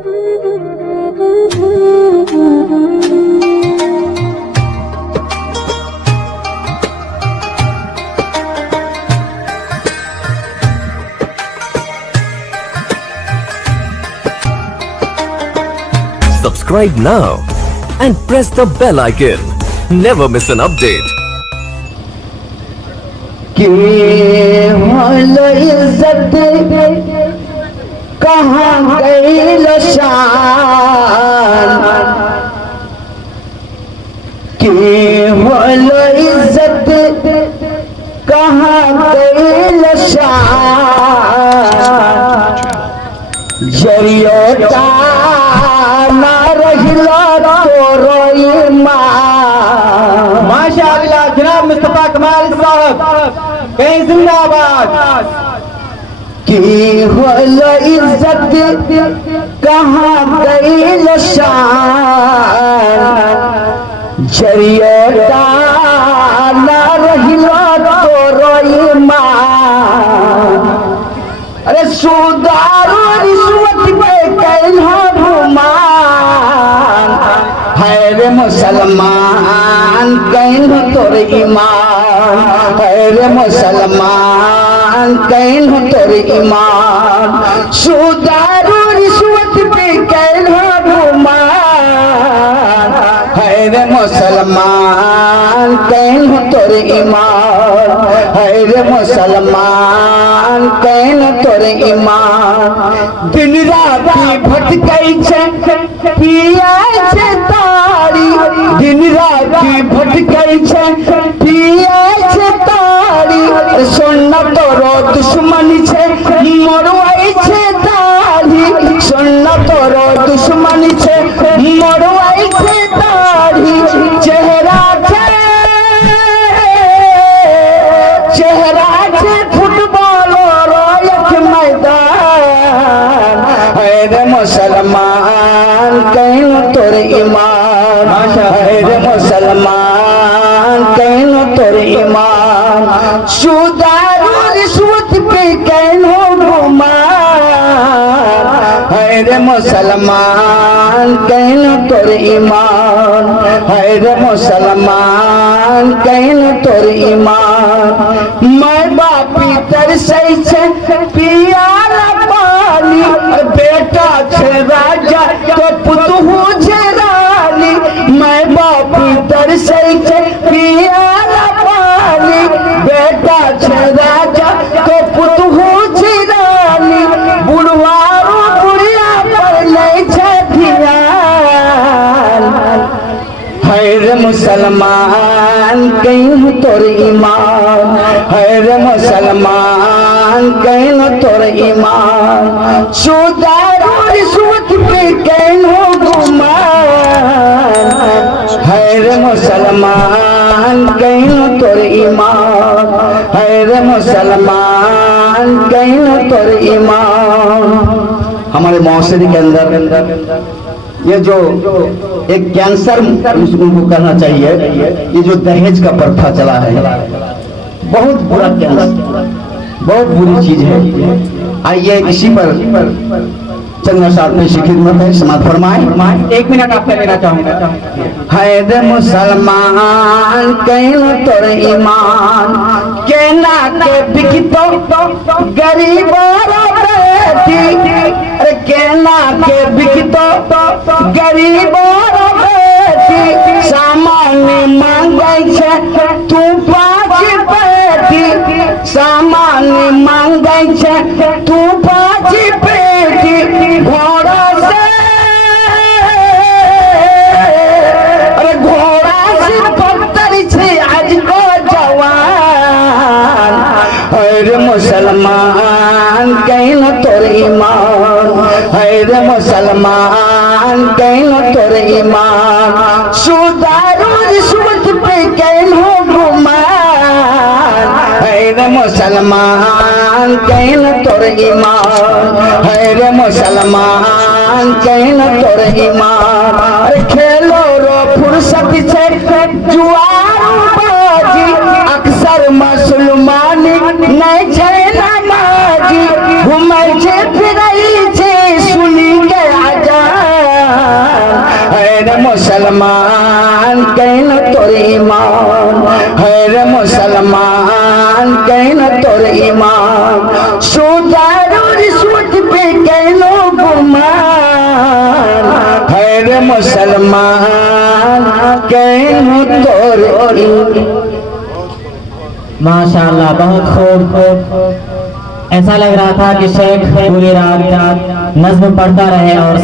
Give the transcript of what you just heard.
Subscribe now and press the bell icon. Never miss an update. कि होलो इज्जत कहाँ गईल शान, कि होलो इज्जत कहाँ गईल शान, जरियोता ना रहिलो तोरो ईमान। माशाअल्लाह जनाब मुस्तफा कमाल साहब कहीं जिंदाबाद। कि होलो इज्जत कहाँ गईल शान, जरियोता ना रहिलो तोरो ईमान। अरे सुदारो रिश्वत पे कैलो गुमान, है रे मुसलमान कैलो तोर ईमान, है रे मुसलमान कैलो तोर ईमान। सुदारो रिश्वत पे कैलो गुमान, है रे मुसलमान कैलो तोर ईमान, है रे मुसलमान कैलो तोर ईमान। दिन राति भटकै छै पिया छै तारी, दिन राति भटकै छै पिया छै तारी। सुन तोरो दुश्मन छै मरवाई छै दाढ़ी, सुन तोरो दुश्मन छै मरवाई छै दाढ़ी। चेहरा छै फुटबॉल रोयक मैदान, है रे मुसलमान कैलो तोर ईमान, है रे मुसलमान कैलो तोर ईमान। सुदारो रिश्वत पे कैलो गुमान, है रे मुसलमान कैलो तोर ईमान, है रे मुसलमान कैलो तोर ईमान। माय बापी तरसै छै पियाला पानी, बेटा छै राजा तो पुतहु छै रानी। माय बापी तरसै छै पियाला पानी, बेटा छै राजा तो पुतहु छै रानी। बुढ़वारो बुढ़िया पर लै छै ध्यान, है रे मुसलमान कैलो तोर ईमान, है रे मुसलमान कैलो तोर ईमान। सुदारो रिश्वत पे कैलो गुमान, है रे मुसलमान कैलो तोर ईमान, है रे मुसलमान कैलो तोर ईमान। हमारे मुआशरे के अंदर ये जो एक कैंसर उनको कहना चाहिए, ये जो दहेज का प्रथा चला है बहुत बुरा कैंसर, बहुत बुरी चीज है। आइए इसी पर चंद्र साहब पेश खिदमत है, समाप्त फरमाए। 1 मिनट आपसे लेना चाहूंगा। है रे मुसलमान कैलो तोर ईमान, केना के बिकतो गरीब बेटी, अरे केना के बिकतो गरीब बेटी। सामान मांगै छै तू 5 बेटी, सामान मांगै छै तू 5 बेटी। घोड़ा से अरे घोड़ा से पत्थर छै आज को जवान, है रे मुसलमान कैलो तोर ईमान, है रे मुसलमान कैलो तोर ईमान। सुदारो रिश्वत पे कैलो गुमान, है रे मुसलमान कैलो तोर ईमान, है रे मुसलमान कैलो तोर ईमान। अरे खेलो रो फुर्सत छै जुआर बाजी, अक्सर मुसलमान नहीं छै नमाजी। घुमै छै फिरै छै सुनी के आजा मुसलमान कैन तोर ईमान, है रे मुसलमान कैन तोर ईमान, सुदारो रिश्वत पे कैनो गुमान, है रे मुसलमान कैन तोर ईमान। माशाअल्लाह, बहुत खूब। ऐसा लग रहा था कि शेख पूरी रात नज्म पढ़ता रहे और